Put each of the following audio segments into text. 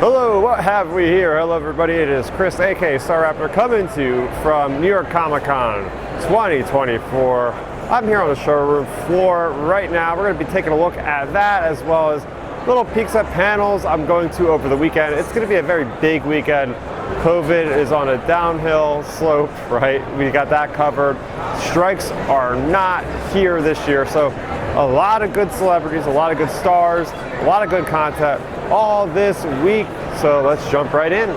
Hello, what have we here? Hello everybody, it is Chris, aka Starrapter, coming to you from New York Comic Con 2024. I'm here on the showroom floor right now. We're going to be taking a look at that as well as little peeks at panels I'm going to over the weekend. It's going to be a very big weekend. COVID is on a downhill slope, right? We got that covered. Strikes are not here this year, so a lot of good celebrities, a lot of good stars, a lot of good content all this week. So let's jump right in.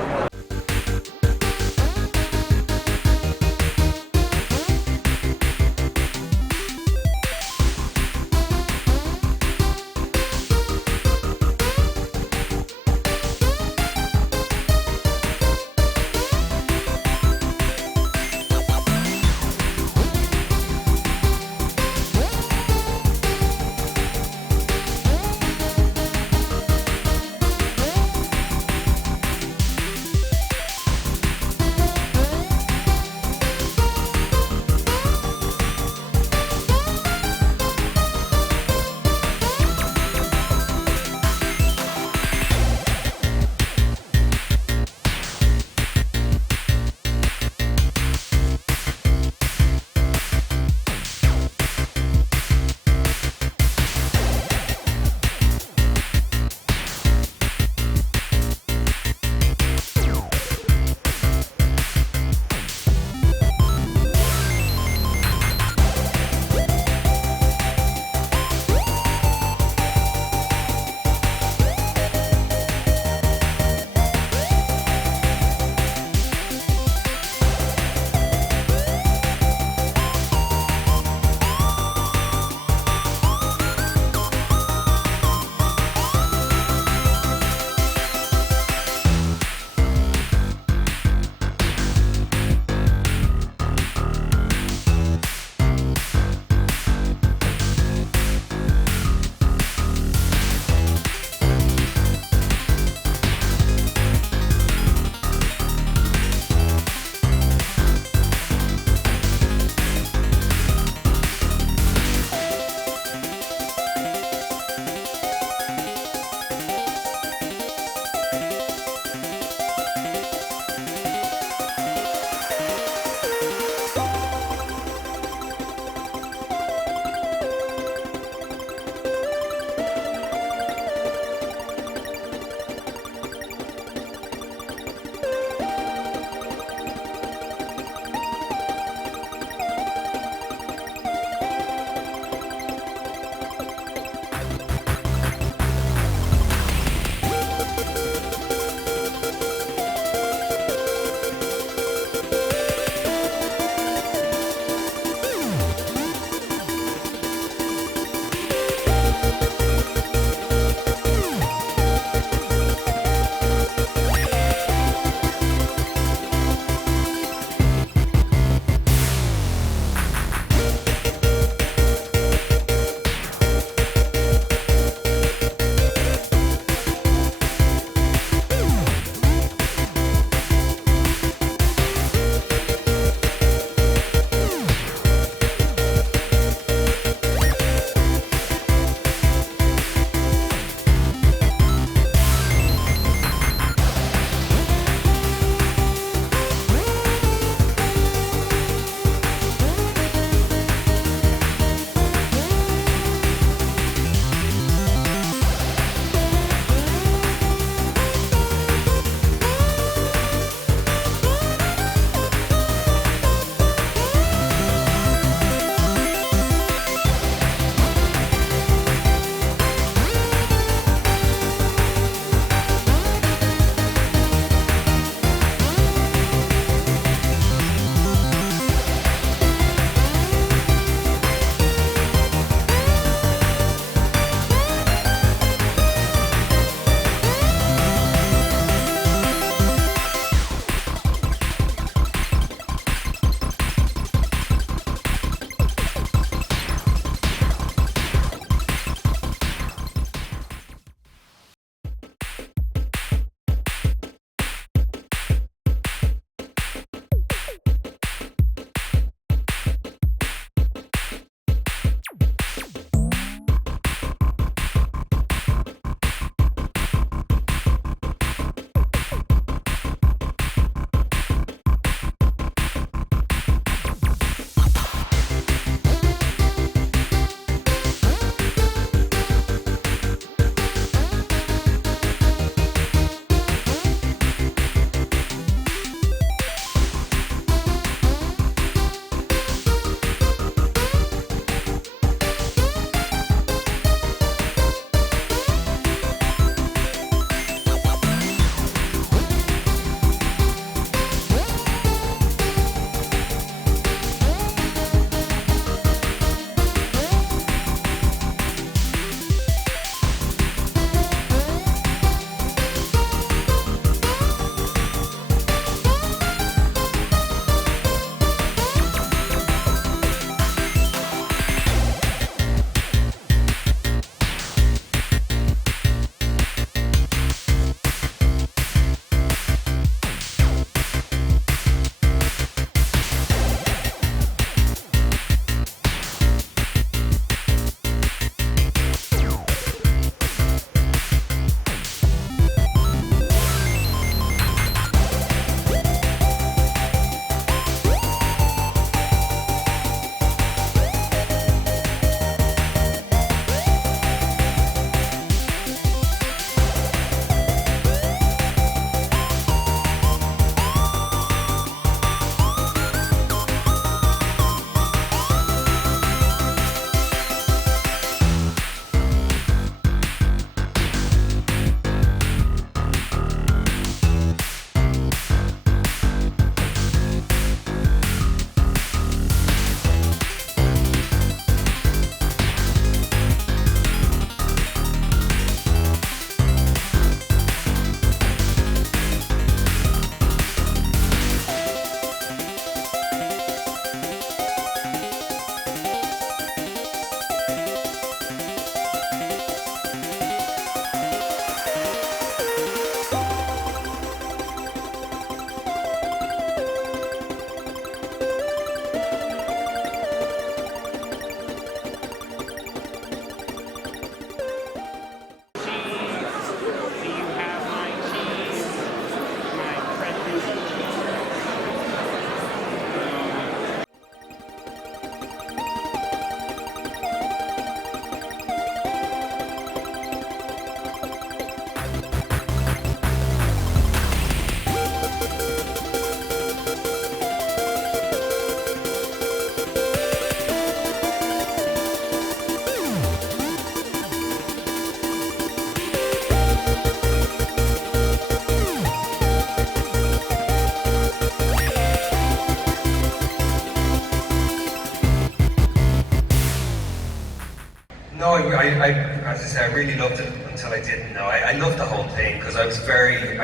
to say, I really loved it until I didn't know. I loved the whole thing because I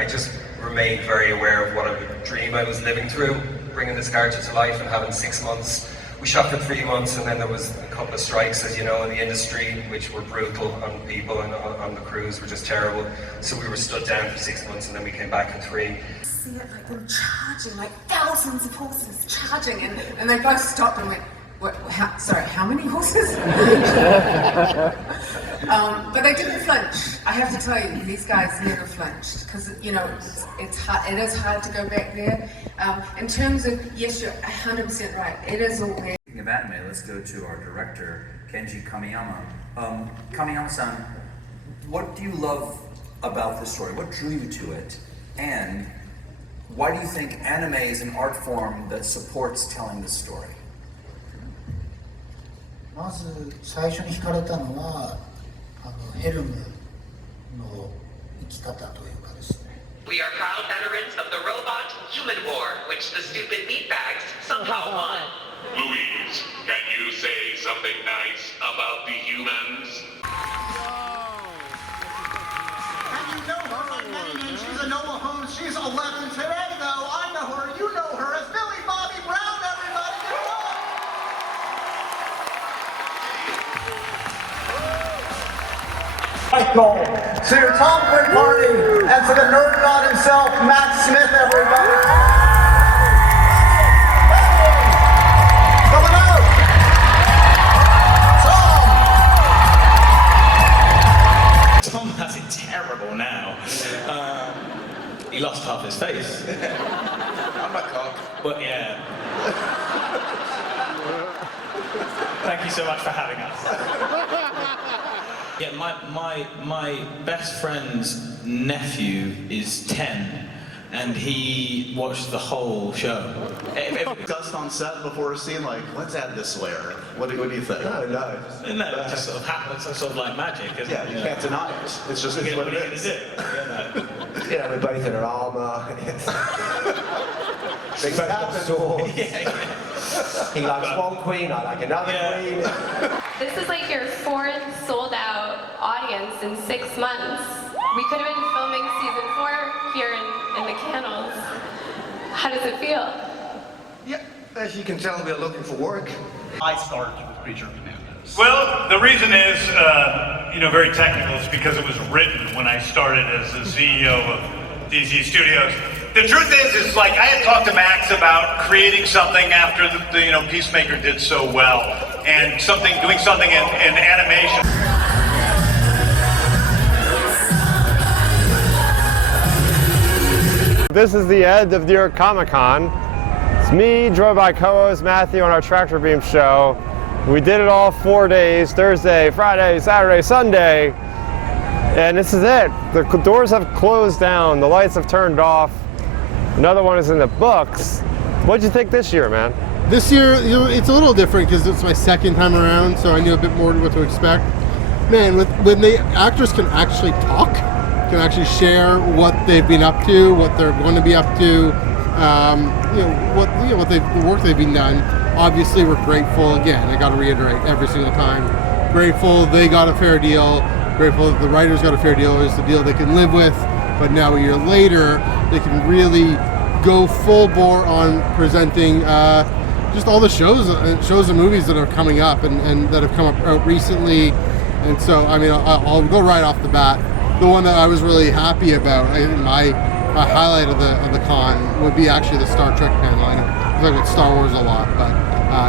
just remained very aware of what a dream I was living through, bringing this character to life and having 6 months. We shot for 3 months, and then there was a couple of strikes, as you know, in the industry, which were brutal on people and on the crews, were just terrible. So we were stood down for 6 months, and then we came back for 3. See it like them charging, like thousands of horses charging, and they both stopped and went, how many horses? But they didn't flinch. I have to tell you, these guys never flinched because you know it's hard. It is hard to go back there. In terms of yes, you're 100% right. It is all there. Speaking of anime, let's go to our director Kenji Kamiyama. Kamiyama-san, what do you love about this story? What drew you to it? And why do you think anime is an art form that supports telling this story? まず最初に惹かれたのはヘルムの生き方というかですね。We are proud veterans of the robot-human war, which the stupid meatbags somehow won. Louise, can you say something nice about the humans? And you know her by many names. She's a Noah Holmes. She's 11 today, though. I know her. You know her as Billy Bobby Brown, everybody. Come on! Michael, to your Tom Quinn party, and to the nerd god himself, Matt Smith, everybody. Coming out! Tom has it terrible now. He lost half his face. I'm a cock. But yeah. Thank you so much for having us. Yeah, my best friend's nephew is 10, and he watched the whole show. Discussed on set before a scene, like, let's add this swear. What do you think? No. No, it just sort of happens. It's sort of like magic, isn't Yeah, it? you can't deny it. It's just what it is. Yeah, we're both in our armor. Big swords. He likes one queen, I like another queen. This is like your 4th sold-out audience in 6 months. We could have been filming season 4 here in the kennels. How does it feel? Yeah, as you can tell, we're looking for work. I started with Creature Commandos. Well, the reason is, very technical. It's because it was written when I started as the CEO of DC Studios. The truth is like I had talked to Max about creating something after the Peacemaker did so well, and doing something in animation. This is the end of New York Comic Con. It's me, joined by co-host Matthew on our Tractor Beam show. We did it all 4 days, Thursday, Friday, Saturday, Sunday, and this is it. The doors have closed down, the lights have turned off. Another one is in the books. What'd you think this year, man? This year, it's a little different because it's my second time around, so I knew a bit more what to expect. Man, when the actors can actually talk, can actually share what they've been up to, what they're going to be up to, the work they've been done. Obviously, we're grateful. Again, I got to reiterate every single time. Grateful they got a fair deal. Grateful that the writers got a fair deal. It's the deal they can live with. But now a year later, they can really go full bore on presenting just all the shows and movies that are coming up and that have come out recently. And so, I mean, I'll go right off the bat. The one that I was really happy about, my highlight of the con would be actually the Star Trek panel. I talk about Star Wars a lot, but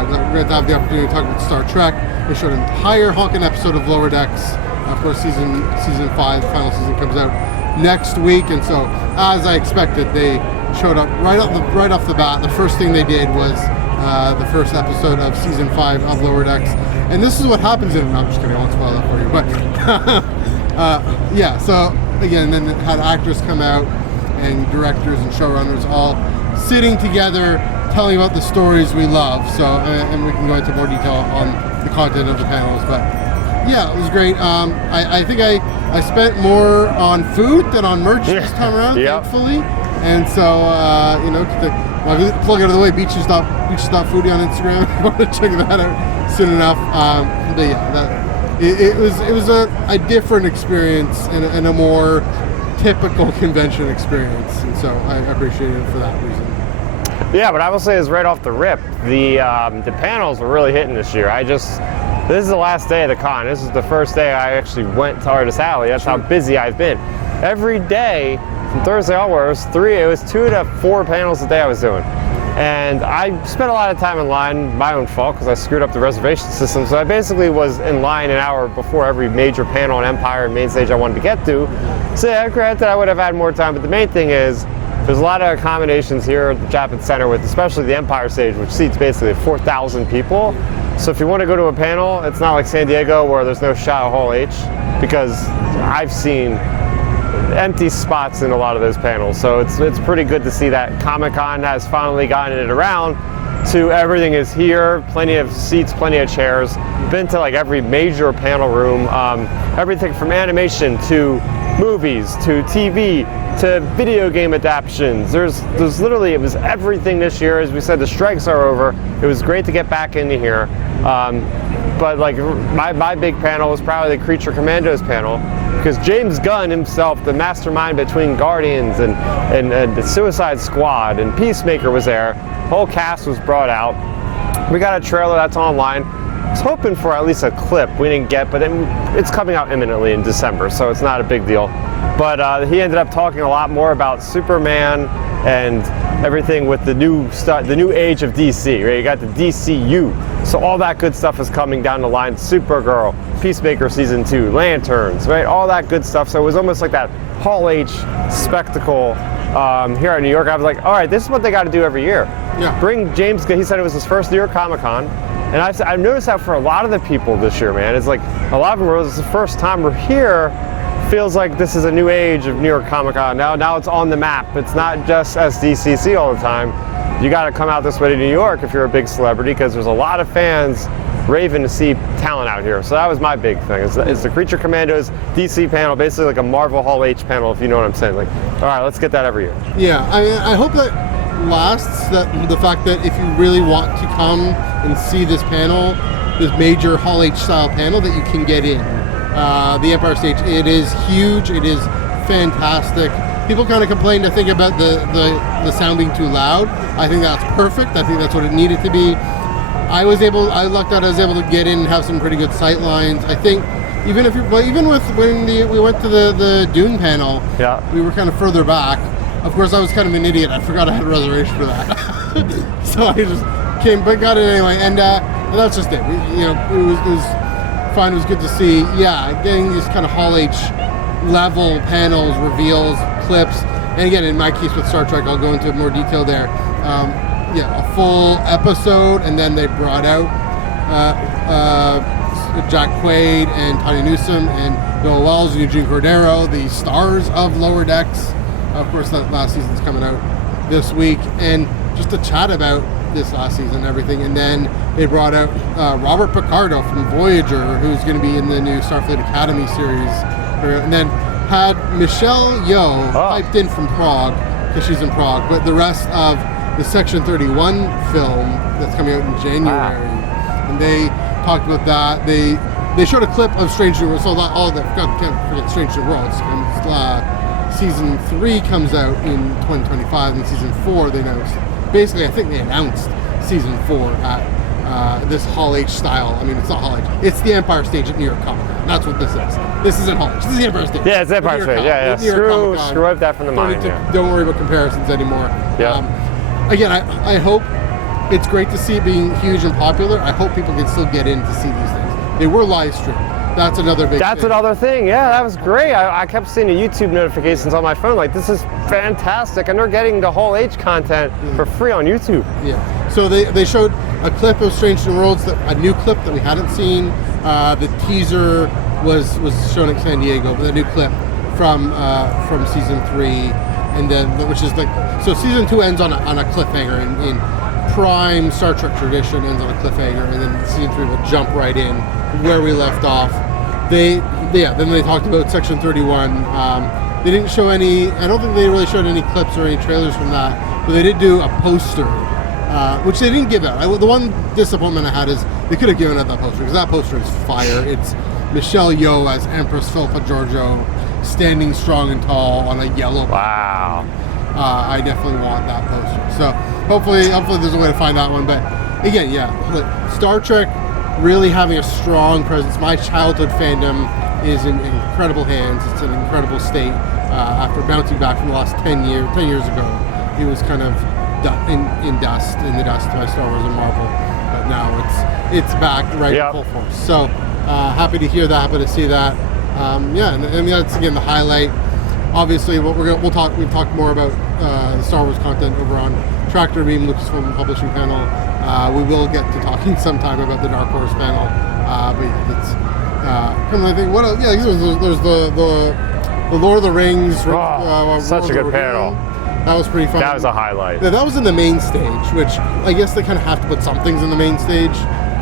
we're going to have the opportunity to talk about Star Trek. They showed an entire honking episode of Lower Decks. Of course, season 5, the final season comes out next week, and so as I expected, they showed up right off the bat. The first thing they did was the first episode of season 5 of Lower Decks, and this is what happens in. No, I'm just kidding. I won't spoil that for you. But yeah. So again, then it had actors come out and directors and showrunners all sitting together, telling about the stories we love. So and we can go into more detail on the content of the panels, but. Yeah, it was great. I think I spent more on food than on merch this time around, thankfully. And so, to plug it out of the way, Beaches Not Foodie on Instagram. If you want to check that out soon enough. But yeah, it was a different experience and a more typical convention experience, and so I appreciated it for that reason. Yeah, but I will say is right off the rip, the panels were really hitting this year. This is the last day of the con. This is the first day I actually went to Artist Alley. That's how busy I've been. Every day from Thursday onward, it was 2 to 4 panels a day I was doing. And I spent a lot of time in line, my own fault, because I screwed up the reservation system. So I basically was in line an hour before every major panel on Empire and main stage I wanted to get to. So yeah, granted, I would have had more time, but the main thing is, there's a lot of accommodations here at the Javitz Center, with especially the Empire stage, which seats basically 4,000 people. So if you want to go to a panel, it's not like San Diego where there's no shot of Hall H, because I've seen empty spots in a lot of those panels. So it's pretty good to see that Comic-Con has finally gotten it around to everything is here, plenty of seats, plenty of chairs. Been to like every major panel room, everything from animation to movies to TV to video game adaptions. There's literally, it was everything this year. As we said, the strikes are over. It was great to get back into here. But like my big panel was probably the Creature Commandos panel, because James Gunn himself, the mastermind between Guardians and the Suicide Squad and Peacemaker was there. The whole cast was brought out. We got a trailer that's online. I was hoping for at least a clip. We didn't get, but it's coming out imminently in December, so it's not a big deal. But he ended up talking a lot more about Superman and everything with the new age of DC, right? You got the DCU. So all that good stuff is coming down the line. Supergirl, Peacemaker Season 2, Lanterns, right? All that good stuff. So it was almost like that Hall H spectacle here in New York. I was like, all right, this is what they got to do every year. Yeah. Bring James, he said it was his first New York Comic-Con. And I've noticed that for a lot of the people this year, man. It's like a lot of them were, this is the first time we're here. Feels like this is a new age of New York Comic-Con. Now it's on the map. It's not just SDCC all the time. You got to come out this way to New York if you're a big celebrity, because there's a lot of fans raving to see talent out here. So that was my big thing. It's the Creature Commandos DC panel, basically like a Marvel Hall H panel, if you know what I'm saying. Like, all right, let's get that every year. Yeah, I hope that lasts. That the fact that if you really want to come and see this panel, this major Hall H style panel, that you can get in. The Empire stage, it is huge, it is fantastic. People kind of complained, I think, about the sound being too loud. I think that's perfect. I think that's what it needed to be. I lucked out, I was able to get in and have some pretty good sight lines. I think even when we went to the Dune panel, yeah, we were kind of further back. Of course, I was kind of an idiot. I forgot I had a reservation for that. So I just got it anyway, and that's just it. It was fine. It was good to see. Yeah, getting these kind of Hall H level panels, reveals, clips, and again, in my case with Star Trek, I'll go into more detail there. A full episode, and then they brought out Jack Quaid and Tanya Newsom and Noah Wells and Eugene Cordero, the stars of Lower Decks. Of course, that last season's coming out this week, and just to chat about this last season and everything. And then they brought out Robert Picardo from Voyager, who's going to be in the new Starfleet Academy series, and then had Michelle Yeoh piped in from Prague, because she's in Prague, but the rest of the Section 31 film that's coming out in January, and they talked about that. They showed a clip of Strange New Worlds, so can't forget Strange New Worlds. Season 3 comes out in 2025, and Season 4 they announced. Basically, I think they announced Season 4 at this Hall H style. I mean, it's not Hall H. It's the Empire stage at New York Comic Con. That's what this is. This isn't Hall H. This is the Empire stage. Yeah, it's the Empire stage. Yeah. Screw up that from the mind. Don't worry about comparisons anymore. Yeah. Again, I hope it's great to see it being huge and popular. I hope people can still get in to see these things. They were live streamed. That's another big thing. Another thing. Yeah, that was great. I kept seeing the YouTube notifications on my phone. Like, this is fantastic. And they're getting the Hall H content for free on YouTube. Yeah. So they showed a clip of Strange New Worlds, a new clip that we hadn't seen. The teaser was shown at San Diego, but the new clip from Season 3. And then, which is so Season 2 ends on a cliffhanger in prime Star Trek tradition, ends on a cliffhanger, and then Season 3 will jump right in where we left off. Then they talked about Section 31. They didn't show any, I don't think they really showed any clips or any trailers from that, but they did do a poster, which they didn't give out. The one disappointment I had is they could have given out that poster, because that poster is fire. Michelle Yeoh as Empress Philippa Georgiou, standing strong and tall on a yellow. Wow. I definitely want that poster. So hopefully there's a way to find that one. But again, yeah, Star Trek really having a strong presence. My childhood fandom is in incredible hands. It's in incredible state. After bouncing back from the last 10 years ago, it was kind of in the dust by Star Wars and Marvel. But now it's back right in full force. So happy to hear that, happy to see that. Yeah, and that's again the highlight. Obviously, we've talked more about the Star Wars content over on Tractor Beam, Lucasfilm Publishing panel. We will get to talking sometime about the Dark Horse panel. But yeah, it's I think what else? Yeah, there's the Lord of the Rings. Such a good panel. That was pretty fun. That was a highlight. Yeah, that was in the main stage, which I guess they kind of have to put some things in the main stage.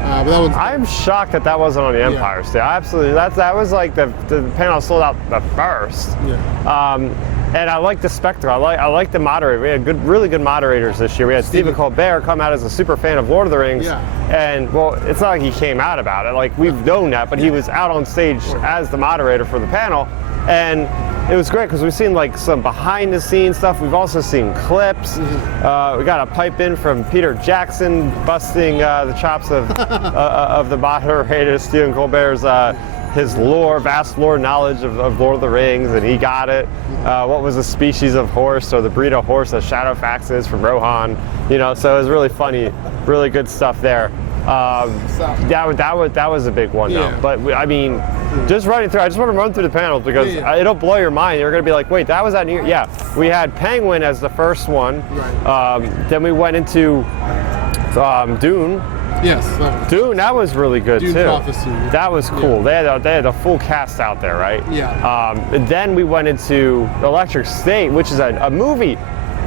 But that was. I'm shocked that wasn't on the Empire stage. Absolutely, that was like the panel sold out the first. Yeah. And I like the spectacle. I like the moderator. We had really good moderators this year. We had Stephen Colbert come out as a super fan of Lord of the Rings. Yeah. And well, it's not like he came out about it. Like we've known that, but he was out on stage as the moderator for the panel, and it was great because we've seen like some behind the scenes stuff. We've also seen clips. We got a pipe in from Peter Jackson busting the chops of the moderator Stephen Colbert's his vast lore knowledge of Lord of the Rings, and he got it. What was the species of horse or the breed of horse that Shadowfax is from Rohan? So it was really funny, really good stuff there. That was a big one though. But I mean, just running through, I just want to run through the panels because it'll blow your mind. You're going to be like, wait, that was at New York? Yeah, we had Penguin as the first one. Right. Then we went into Dune. Yes. Dune, that was really good Dune too. Prophecy. That was cool. They had a full cast out there, right? Yeah. And then we went into Electric State, which is a movie.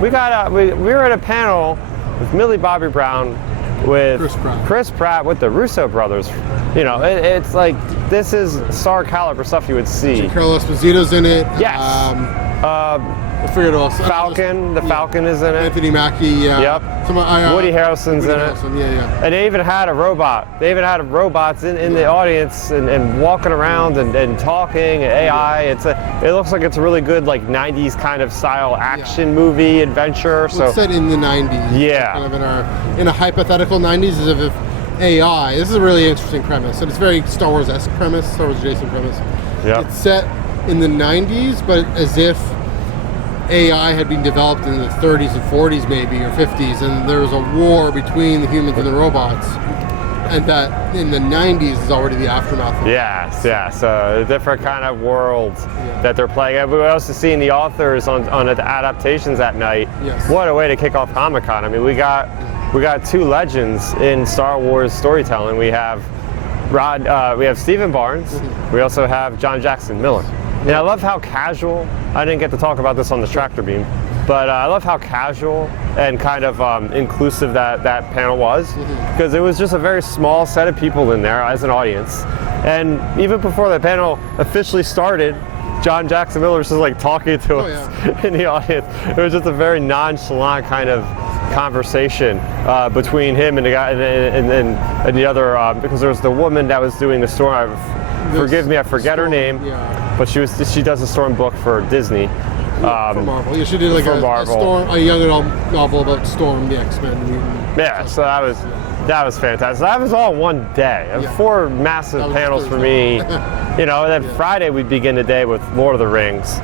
We were at a panel with Millie Bobby Brown, with Chris Pratt, with the Russo brothers. It's like this is star caliber stuff you would see. Giancarlo Esposito's in it. Yes. I forget else. Falcon. Falcon is in it. Anthony Mackie. Yep. Woody Harrelson's in it. Yeah. And they even had a robot. They even had robots in the audience and walking around and talking. And AI. It looks like it's a really good like 90s kind of style action movie adventure. So it's set in the 90s. Yeah. Kind of in a hypothetical 90s, as if AI. This is a really interesting premise, and it's very Star Wars-esque premise, Star Wars adjacent premise. Yep. It's set in the 90s, but as if AI had been developed in the 30s and 40s maybe, or 50s, and there was a war between the humans and the robots, and that in the 90s is already the aftermath of Yes, so a different kind of world that they're playing. And we're also seeing the authors on the adaptations at night. Yes. What a way to kick off Comic-Con. I mean, we got two legends in Star Wars storytelling. We have Stephen Barnes. We also have John Jackson Miller. And I love how casual, I didn't get to talk about this on the Tractor Beam, but I love how casual and kind of inclusive that panel was, because it was just a very small set of people in there as an audience. And even before the panel officially started, John Jackson Miller was just like talking to us in the audience. It was just a very nonchalant kind of conversation between him and the guy and the other, because there was the woman that was doing the storm. Forgive me, I forget her name, but she does a storm book for Disney. For Marvel. Yeah, she did like a young adult novel about Storm, the X-Men. Yeah, so that was fantastic. That was all one day. 4 massive panels for me. And then Friday we begin the day with Lord of the Rings.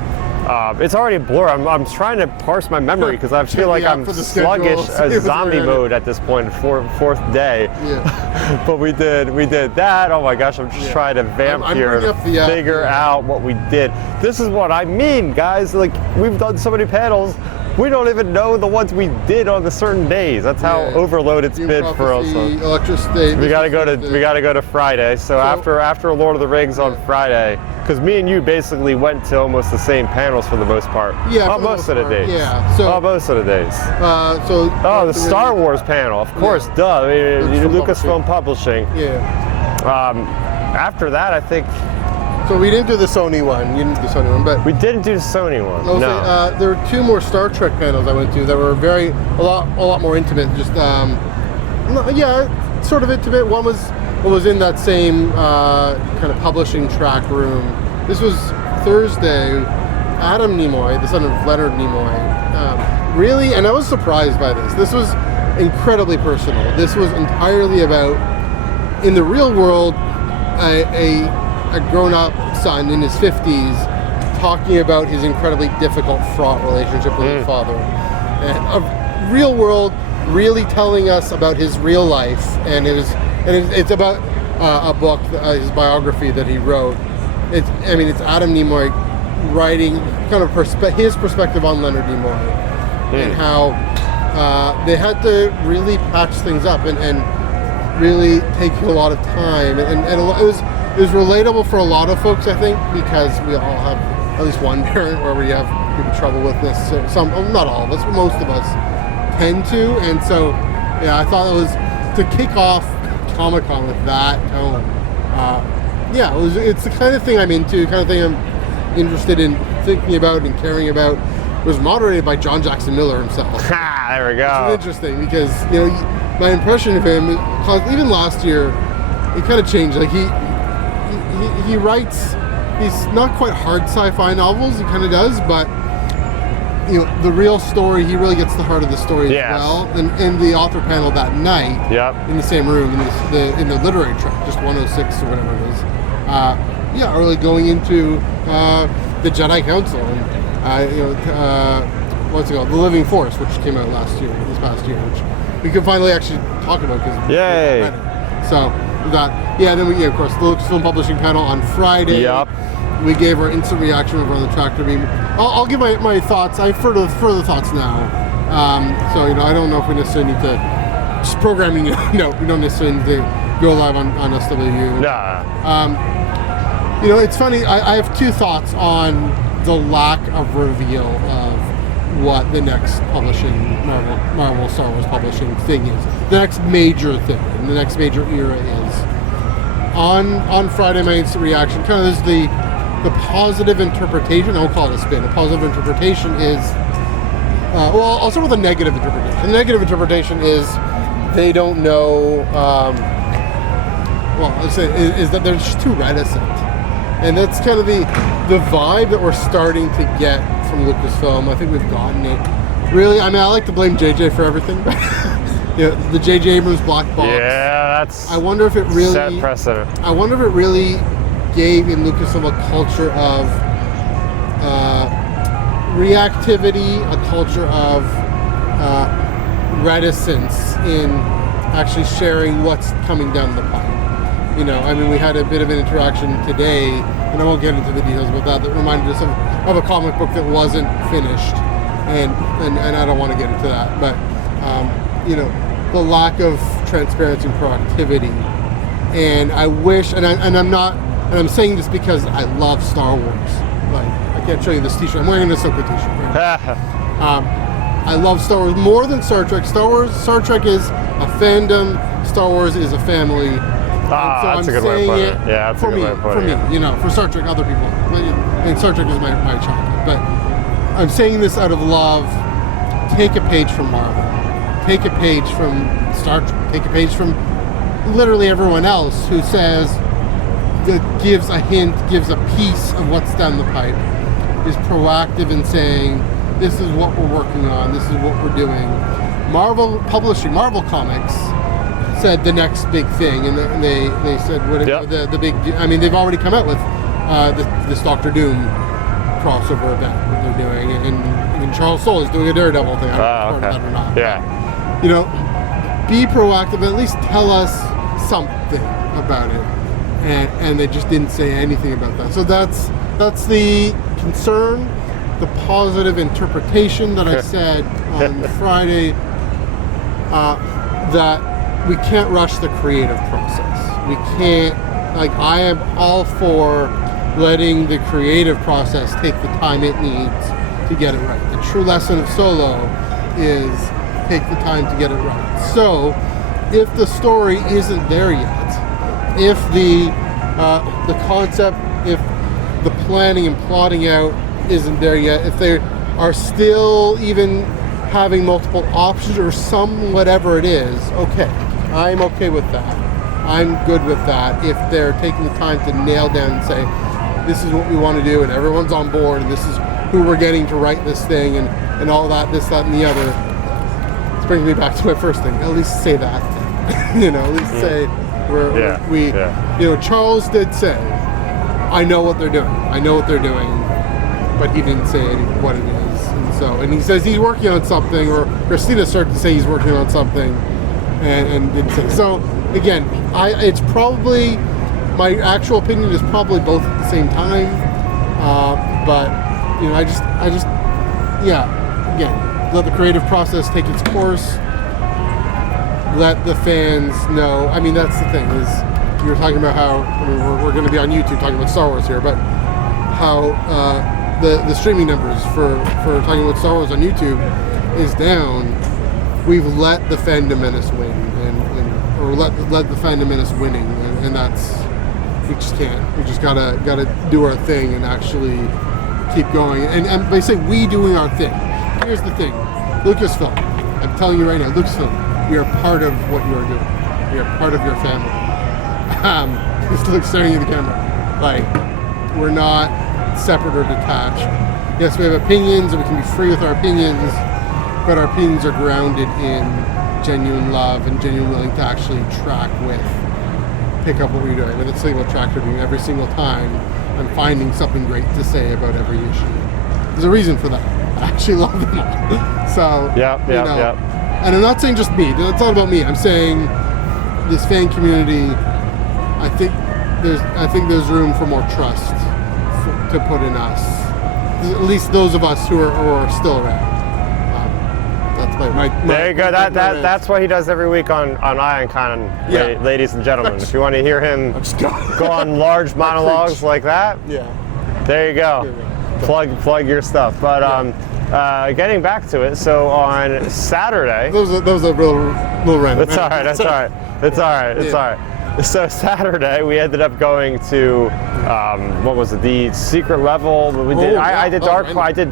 It's already a blur. I'm trying to parse my memory because I feel like I'm sluggish as zombie mode at this point, fourth day. Yeah. But we did that. Oh my gosh, I'm just trying to vamp here, figure out what we did. This is what I mean, guys. Like, we've done so many panels. We don't even know the ones we did on the certain days. That's how overload it's been for us. Electric State. We gotta go to Friday. So after Lord of the Rings on Friday, because me and you basically went to almost the same panels for the most part. Yeah, on most of the days. Yeah. So most of the days. The Star Wars panel, of course, duh. I mean, Lucasfilm Publishing. Yeah. After that, I think. So we didn't do the Sony one. You didn't do the Sony one, but we didn't do the Sony one. No. There were 2 more Star Trek panels I went to that were a lot more intimate. Just sort of intimate. One was was in that same kind of publishing track room. This was Thursday. Adam Nimoy, the son of Leonard Nimoy, really, and I was surprised by this. This was incredibly personal. This was entirely about, in the real world, a grown-up son in his 50s talking about his incredibly difficult, fraught relationship with his father. And a real world really telling us about his real life, and it's about a book, his biography that he wrote. It's Adam Nimoy writing kind of his perspective on Leonard Nimoy and how they had to really patch things up and really take a lot of time, and it was relatable for a lot of folks, I think, because we all have at least one parent where we have people trouble with this. Some, not all of us, but most of us tend to, and so yeah, I thought it was to kick off Comic-Con with that tone. It's the kind of thing I'm into, kind of thing I'm interested in thinking about and caring about. It was moderated by John Jackson Miller himself. There we go. It's interesting because my impression of him, even last year, it kind of changed. Like he writes, he's not quite hard sci-fi novels. He kind of does, but the real story, he really gets the heart of the story as well. And in the author panel that night, in the same room, in the literary track, just 106 or whatever it is. Really going into the Jedi Council and what's it called, The Living Force, which came out this past year, which we could finally actually talk about because yay! So then we of course the Lucasfilm Publishing panel on Friday. We gave our instant reaction over on the Tractor Beam. I'll give my thoughts. I have further thoughts now. So I don't know if we necessarily need to just programming. No, we don't necessarily need to go live on SWU. Nah. It's funny. I have two thoughts on the lack of reveal of what the next publishing Marvel Star Wars publishing thing is. The next major thing, the next major era is. On Friday, my instant reaction kind of is the positive interpretation. I won't call it a spin. A positive interpretation is I'll start with a negative interpretation. The negative interpretation is they don't know. Let's say is that they're just too reticent. And that's kind of the vibe that we're starting to get from Lucasfilm. I think we've gotten it. Really, I like to blame JJ for everything, but the JJ Abrams black box. Yeah, that's. I wonder if it really set precedent. I wonder if it really gave in Lucasfilm a culture of reactivity, a culture of reticence in actually sharing what's coming down the pipe. We had a bit of an interaction today, and I won't get into the details about that reminded us of a comic book that wasn't finished, and I don't want to get into that, but the lack of transparency and proactivity, and I wish, and I'm saying this because I love Star Wars. Like, I can't show you this t-shirt. I'm wearing an Ahsoka t-shirt right now. I love Star Wars more than Star Trek. Star Trek is a fandom. Star Wars is a family. That's a good way to put it. Yeah, that's a good way to put it. For me, for Star Trek, other people. And Star Trek is my childhood. But I'm saying this out of love. Take a page from Marvel. Take a page from Star Trek. Take a page from literally everyone else who says, that gives a hint, gives a piece of what's down the pipe, is proactive in saying, this is what we're working on, this is what we're doing. Marvel Publishing, Marvel Comics, said the next big thing, and they said the big. They've already come out with this Doctor Doom crossover event that they're doing, and even Charles Soule is doing a Daredevil thing. I don't know if that or not. Yeah. Be proactive. At least tell us something about it, and they just didn't say anything about that. So that's the concern, the positive interpretation that I said on Friday. That we can't rush the creative process. We can't, I am all for letting the creative process take the time it needs to get it right. The true lesson of Solo is take the time to get it right. So, if the story isn't there yet, if the concept, if the planning and plotting out isn't there yet, if they are still even having multiple options or some whatever it is, okay. I'm okay with that. I'm good with that if they're taking the time to nail down and say, this is what we want to do, and everyone's on board, and this is who we're getting to write this thing, and all that, this, that, and the other. This brings me back to my first thing. At least say that. At least say Charles did say, I know what they're doing. I know what they're doing, but he didn't say what it is. And he says he's working on something, or Christina started to say he's working on something, and didn't say. So again, it's probably, my actual opinion is probably both at the same time. But again, let the creative process take its course. Let the fans know. I mean, that's the thing, is you were talking about how, we're going to be on YouTube talking about Star Wars here, but how the streaming numbers for talking about Star Wars on YouTube is down. We've let the fandom menace win, or let the fandom menace winning, and that's, we just can't. We just gotta do our thing and actually keep going. And they say we doing our thing. Here's the thing, Lucasfilm. I'm telling you right now, Lucasfilm. We are part of what you are doing. We are part of your family. Just look staring at the camera. Like, we're not separate or detached. Yes, we have opinions and we can be free with our opinions, but our opinions are grounded in genuine love and genuine willing to actually track with, pick up what we're doing. And it's something about track reviewing every single time. I'm finding something great to say about every issue. There's a reason for that. I actually love them all. So, and I'm not saying just me. It's not about me. I'm saying this fan community. I think there's room for more trust to put in us. At least those of us who are still around. That's my there you go. That's what he does every week on IonCon, ladies and gentlemen. If you want to hear him go on large monologues like that, there you go. Plug your stuff. But getting back to it, so on Saturday, that was a real random. It's all right. So Saturday we ended up going to what was it? The secret level. We did. I did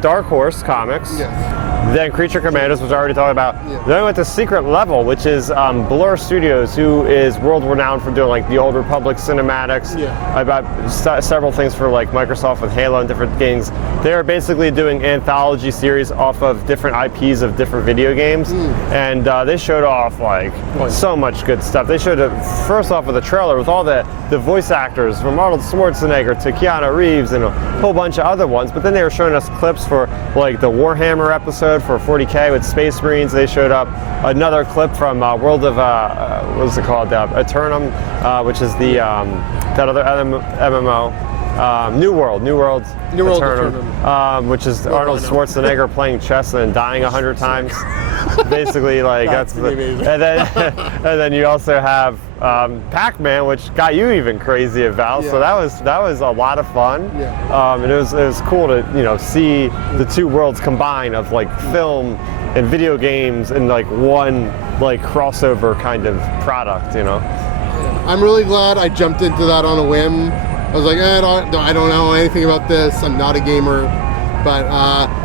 Dark Horse Comics. Yes. Then Creature Commandos, which I already talked about. Yeah. Then we went to Secret Level, which is Blur Studios, who is world renowned for doing like the Old Republic cinematics. About several things for like Microsoft with Halo and different games. They are basically doing anthology series off of different IPs of different video games, and they showed off like so much good stuff. They showed it first off with a trailer with all the voice actors, from Arnold Schwarzenegger to Keanu Reeves and a whole bunch of other ones. But then they were showing us clips for like the Warhammer episode for 40K with Space Marines. They showed up another clip from World of what was it called? Eternum, which is the that other MMO. New World Eternum, which is Arnold Schwarzenegger playing chess and dying 100 times. Basically, like that's amazing. And then you also have Pac-Man, which got you even crazy about. So that was a lot of fun. And it was cool to see the two worlds combine of like film and video games in like one like crossover kind of product. I'm really glad I jumped into that on a whim. I was like, I don't know anything about this. I'm not a gamer, but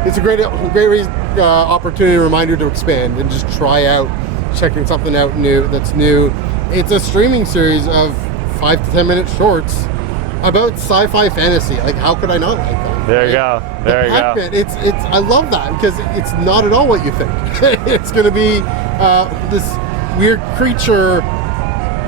it's a great opportunity, reminder to expand and just try out, checking something out that's new. It's a streaming series of 5 to 10 minute shorts about sci-fi fantasy. Like, how could I not like that? There you go. It's I love that because it's not at all what you think. It's going to be this weird creature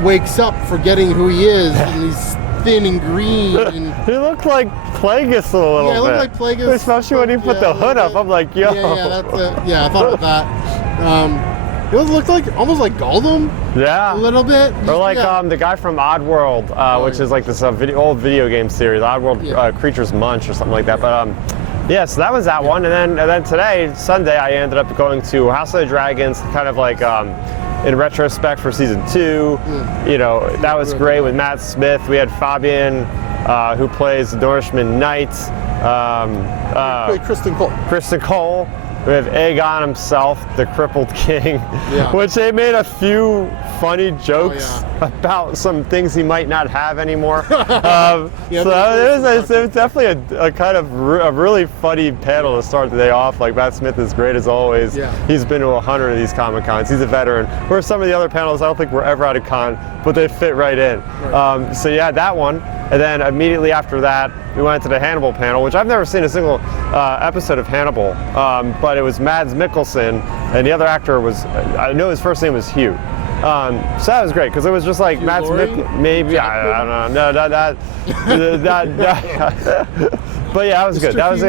wakes up forgetting who he is, and he's thin and green. And he looked like Plagueis a little bit. Yeah, he looked like Plagueis. Especially when he put the hood up. I'm like, yo. I thought about that. It looked like almost like Gollum. Yeah. A little bit. Or like the guy from Oddworld, which is like this old video game series, Oddworld Creatures Munch or something like that. But so that was that one. And then today, Sunday, I ended up going to House of the Dragons, kind of like in retrospect for season 2. That was great with Matt Smith. We had Fabian, who plays the Northman Knight. Kristen Cole. We have Aegon himself, the crippled king, which they made a few funny jokes about some things he might not have anymore. So it was definitely a kind of a really funny panel to start the day off. Like Matt Smith is great as always. Yeah. He's been to 100 of these Comic Cons. He's a veteran. Whereas some of the other panels, I don't think we're ever at a con, but they fit right in. Right. So yeah, that one. And then immediately after that, we went to the Hannibal panel, which I've never seen a single episode of Hannibal, but it was Mads Mikkelsen, and the other actor was, I know his first name was Hugh. So that was great, because it was just like Mads Mikkelsen, maybe, I don't know, but yeah, that was good. That was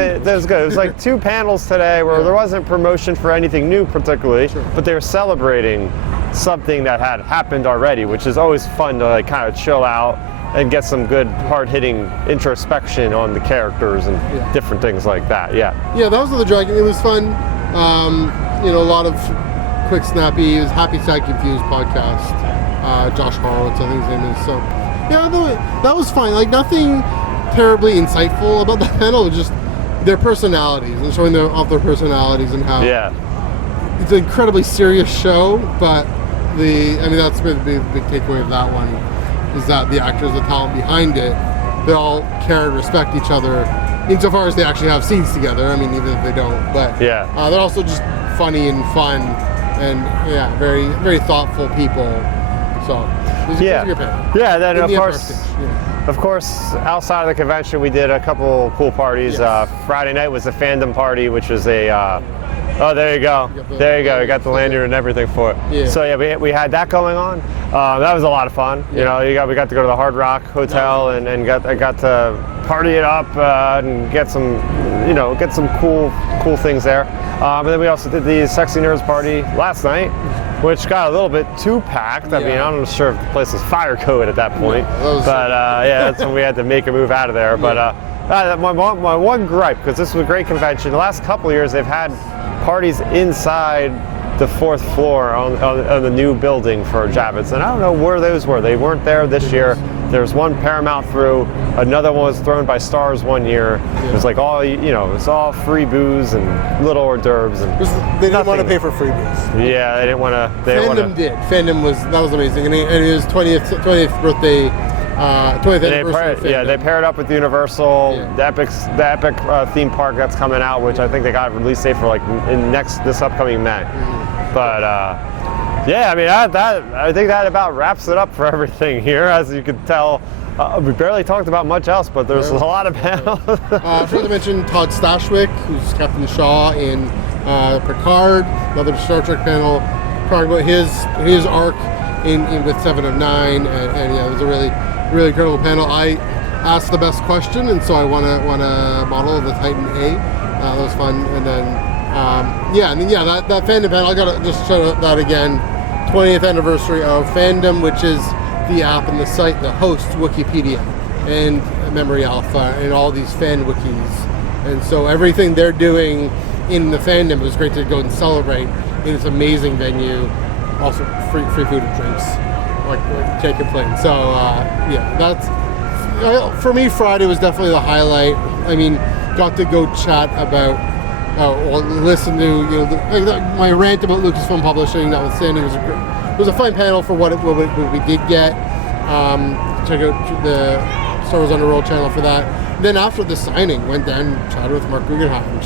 good. It was like 2 panels today where there wasn't promotion for anything new particularly, but they were celebrating something that had happened already, which is always fun to like kind of chill out and get some good hard-hitting introspection on the characters and different things like that. Yeah, that was the Dragon. It was fun. A lot of quick, snappy. It was Happy Sad Confused podcast. Josh Horowitz, I think his name is. So yeah, that was fine. Like nothing terribly insightful about the panel. Just their personalities and showing off their personalities and how it's an incredibly serious show. But that's been the big takeaway of that one. Is that the actors, the talent behind it, they all care and respect each other insofar as they actually have scenes together. I mean, even if they don't. But they're also just funny and fun and very, very thoughtful people. So it was a good panel. Yeah, then of course, outside of the convention, we did a couple cool parties. Friday night was a fandom party, which was a oh, there you go. There you go. We got the lanyard and everything for it. Yeah. So yeah, we had that going on. That was a lot of fun. You know, we got to go to the Hard Rock Hotel and got to party it up and get some cool things there. And then we also did the Sexy Nerds party last night, which got a little bit too packed. I mean, I'm not sure if the place was fire code at that point, but that's when we had to make a move out of there. But my one gripe, because this was a great convention, the last couple of years they've had parties inside the 4th floor on the new building for Javitz, and I don't know where those were. They weren't there this year. There's one Paramount threw, another one was thrown by Stars one year. It was like all, it's all free booze and little hors d'oeuvres. And they didn't want to pay for free booze. Yeah, they didn't want to. Fandom did. Fandom was amazing, and his 20th birthday. 20th anniversary. They paired up with Universal, the Epic theme park that's coming out, which I think they got release date for like this upcoming May. But I mean I think that about wraps it up for everything here. As you can tell, we barely talked about much else, but there's a lot of panels. I forgot to mention Todd Stashwick, who's Captain Shaw in Picard, another Star Trek panel, talking about his arc in with 7 of 9, and it was a really incredible panel. I asked the best question, and so I won a model of the Titan A. That was fun. And then that fandom panel, I gotta just show that again. 20th anniversary of Fandom, which is the app and the site that hosts Wikipedia and Memory Alpha and all these fan wikis. And so everything they're doing in the fandom, it was great to go and celebrate in this amazing venue. Also free food and drinks. Like can't complain. So that's for me. Friday was definitely the highlight. I mean, got to go chat about, listen to my rant about Lucasfilm Publishing. Notwithstanding, it was a fun panel for what we did get. Check out the Star Wars Underworld channel for that. Then after the signing, went down, chatted with Mark Guggenheim.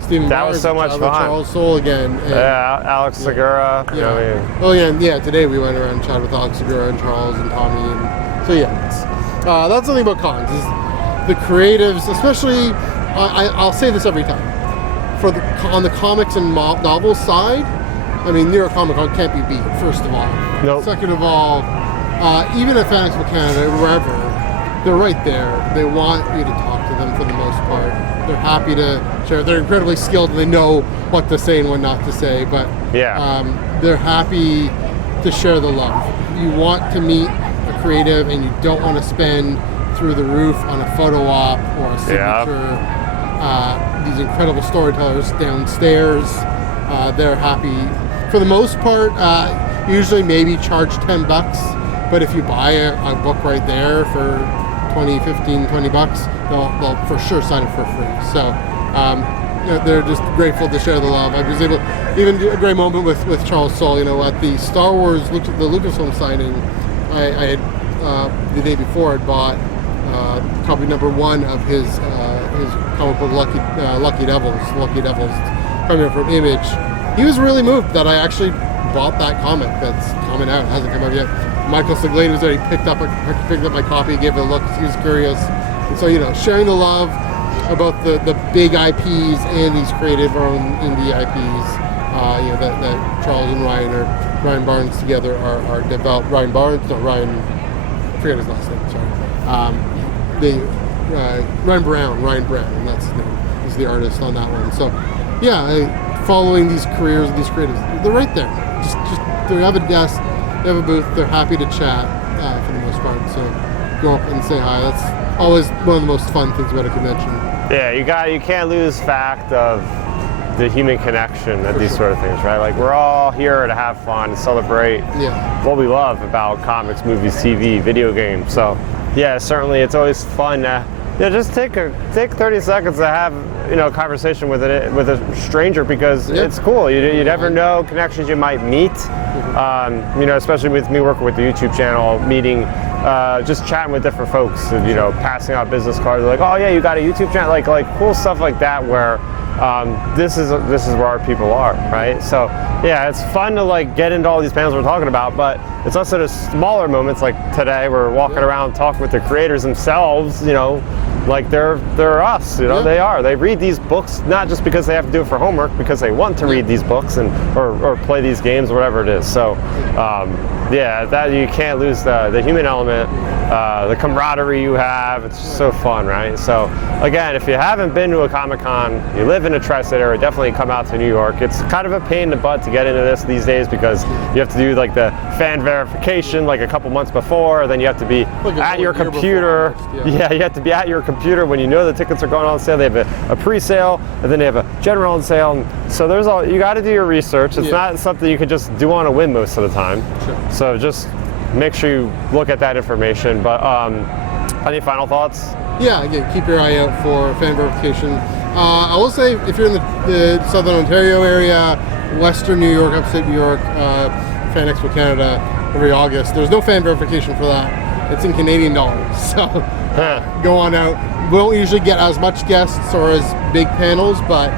Stephen that was so much fun. Charles Soule again. And, Alex Segura. Today we went around and chatted with Alex Segura and Charles and Tommy. And so that's something about cons. Is the creatives, especially, I'll say this every time, on the comics and novel side, I mean, New York Comic Con can't be beat, first of all. Nope. Second of all, even at Fan Expo Canada, wherever, they're right there. They want you to talk to them for the most part. They're happy to share. They're incredibly skilled and they know what to say and what not to say, but they're happy to share the love. You want to meet a creative and you don't want to spend through the roof on a photo op or a signature. These incredible storytellers downstairs, they're happy. For the most part, usually maybe charge $10, but if you buy a book right there for 20, 15, 20 bucks, they'll for sure sign it for free. So they're just grateful to share the love. I was able, even do a great moment with Charles Soule, at the Star Wars, the Lucasfilm signing. I had the day before I'd bought copy number 1 of his comic book Lucky Devils coming out from Image. He was really moved that I actually bought that comic that's coming out. It hasn't come out yet. Michael Siglane was there. He picked up my copy, gave it a look. He was curious, and so sharing the love about the big IPs and these creative own indie IPs. That Charles and Ryan Barnes together are developed. Ryan, I forget his last name. Sorry. Ryan Brown, and that's his name. He's the artist on that one. So, yeah, following these careers, these creatives, they're right there. Just they have a desk, they have a booth, they're happy to chat for the most part. So, go up and say hi. That's always one of the most fun things about a convention. Yeah, you can't lose fact of the human connection at these sort of things, right? Like, we're all here to have fun, to celebrate what we love about comics, movies, TV, video games. So, yeah, certainly it's always fun to just take 30 seconds to have a conversation with a stranger, because it's cool. You never know connections you might meet. Especially with me working with the YouTube channel, meeting, just chatting with different folks, and passing out business cards. Like, oh yeah, you got a YouTube channel, like cool stuff like that, where this is where our people are, right? So yeah, it's fun to get into all these panels we're talking about, but it's also the smaller moments, like today we're walking around talking with the creators themselves, like they're us, they read these books not just because they have to do it for homework, because they want to read these books and or play these games, whatever it is. So that you can't lose the human element, the camaraderie you have. It's just so fun, right? So again, if you haven't been to a Comic-Con, you live in a tri-state area, definitely come out to New York. It's kind of a pain in the butt to get into this these days, because you have to do the fan verification a couple months before, then you have to be at your computer. You have to be at your computer when the tickets are going on sale. They have a pre-sale, and then they have a general on sale. And so you got to do your research. It's not something you could just do on a whim most of the time. Sure. So just make sure you look at that information. But any final thoughts? Yeah, again, keep your eye out for fan verification. I will say, if you're in the Southern Ontario area, Western New York, Upstate New York, Fan Expo Canada every August, there's no fan verification for that. It's in Canadian dollars, so go on out. We won't usually get as much guests or as big panels, but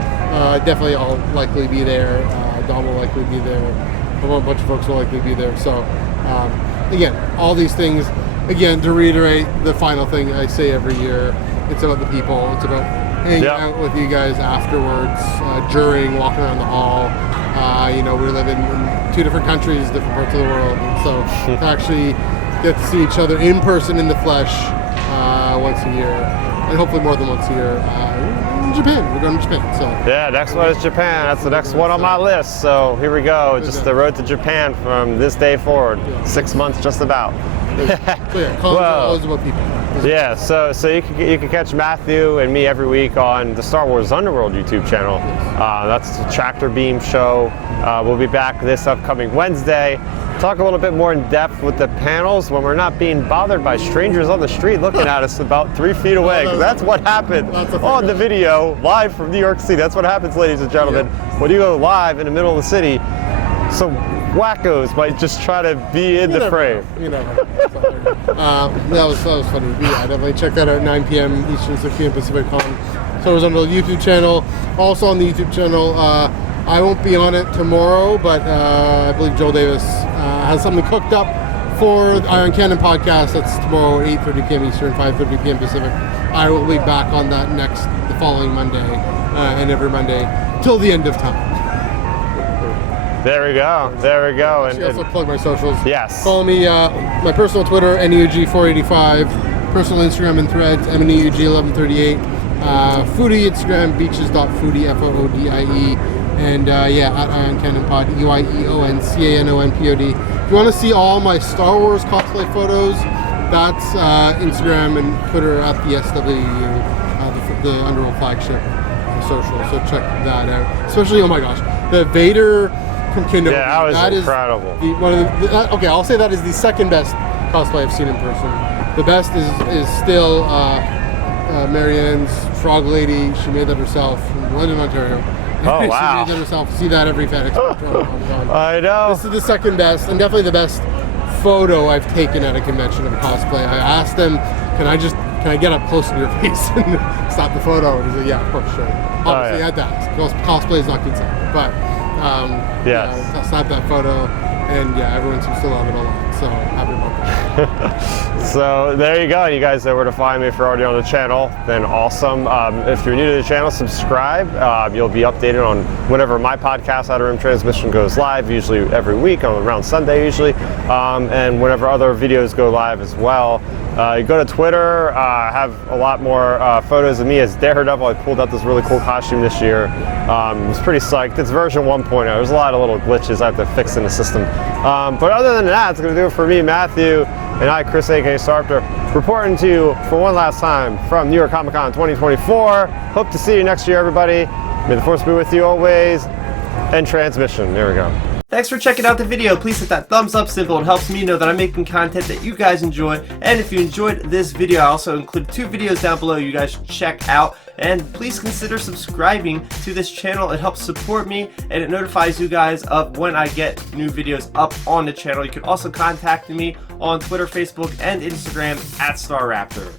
definitely I'll likely be there. Dom will likely be there. A whole bunch of folks will likely be there. So again, all these things, again, to reiterate the final thing I say every year, it's about the people. It's about hanging out with you guys afterwards, during, walking around the hall. We live in 2 different countries, different parts of the world, and so to actually get to see each other in person, in the flesh, once a year, and hopefully more than once a year. In Japan, we're going to Japan. So yeah, next one is Japan. That's the next one on my list. So here we go. Just the road to Japan from this day forward. 6 months, just about. Always about people. Yeah, so you can catch Matthew and me every week on the Star Wars Underworld YouTube channel. That's the Tractor Beam show. We'll be back this upcoming Wednesday. Talk a little bit more in depth with the panels when we're not being bothered by strangers on the street looking at us about 3 feet away. Because that's what happened on the video, live from New York City. That's what happens, ladies and gentlemen. When you go live in the middle of the city, some wackos might just try to be in the frame. That was funny. Yeah, definitely check that out at 9 p.m. Eastern, 6 p.m. Pacific on Star Wars Underworld YouTube channel. Also on the YouTube channel, I won't be on it tomorrow, but I believe Joel Davis has something cooked up for the Iron Cannon podcast. That's tomorrow, 8:30 p.m. Eastern, 5:30 p.m. Pacific. I will be back on that the following Monday, and every Monday till the end of time. There we go. And also plug my socials. Yes. Follow me, my personal Twitter, NEUG485, personal Instagram and Threads, MNEUG1138, foodie Instagram, beaches.foodie, F-O-O-D-I-E, and at Iron Cannon Pod, EYEONCANONPOD. If you want to see all my Star Wars cosplay photos, that's Instagram and Twitter at the SWU, the Underworld flagship social. So check that out. Especially, oh my gosh, the Vader from Kingdom. Yeah, that was incredible. Okay, I'll say that is the second best cosplay I've seen in person. The best is still Marianne's Frog Lady. She made that herself in London, Ontario. Oh, wow. She made that herself. See that every Fan Expo. I know. This is the second best, and definitely the best photo I've taken at a convention of cosplay. I asked him, can I get up close to your face and stop the photo? And he said, yeah, of course, sure. Obviously, I had to ask. Cosplay is not considered, but I snapped that photo, and yeah, everyone seems to love it a lot. So happy about that. So there you go. You guys know where to find me. If you're already on the channel, then awesome. If you're new to the channel, subscribe. You'll be updated on whenever my podcast, Outer Rim Transmission, goes live, usually every week, around Sunday usually, and whenever other videos go live as well. You go to Twitter, I have a lot more photos of me as Daredevil. I pulled out this really cool costume this year. I was pretty psyched. It's version 1.0. There's a lot of little glitches I have to fix in the system. But other than that, it's going to do it for me, Matthew, and I, Chris, aka Starrapter, reporting to you for one last time from New York Comic Con 2024. Hope to see you next year, everybody. May the force be with you always. And transmission. There we go. Thanks for checking out the video. Please hit that thumbs up symbol. It helps me know that I'm making content that you guys enjoy. And if you enjoyed this video, I also include 2 videos down below you guys should check out. And please consider subscribing to this channel. It helps support me and it notifies you guys of when I get new videos up on the channel. You can also contact me on Twitter, Facebook, and Instagram at Starrapter.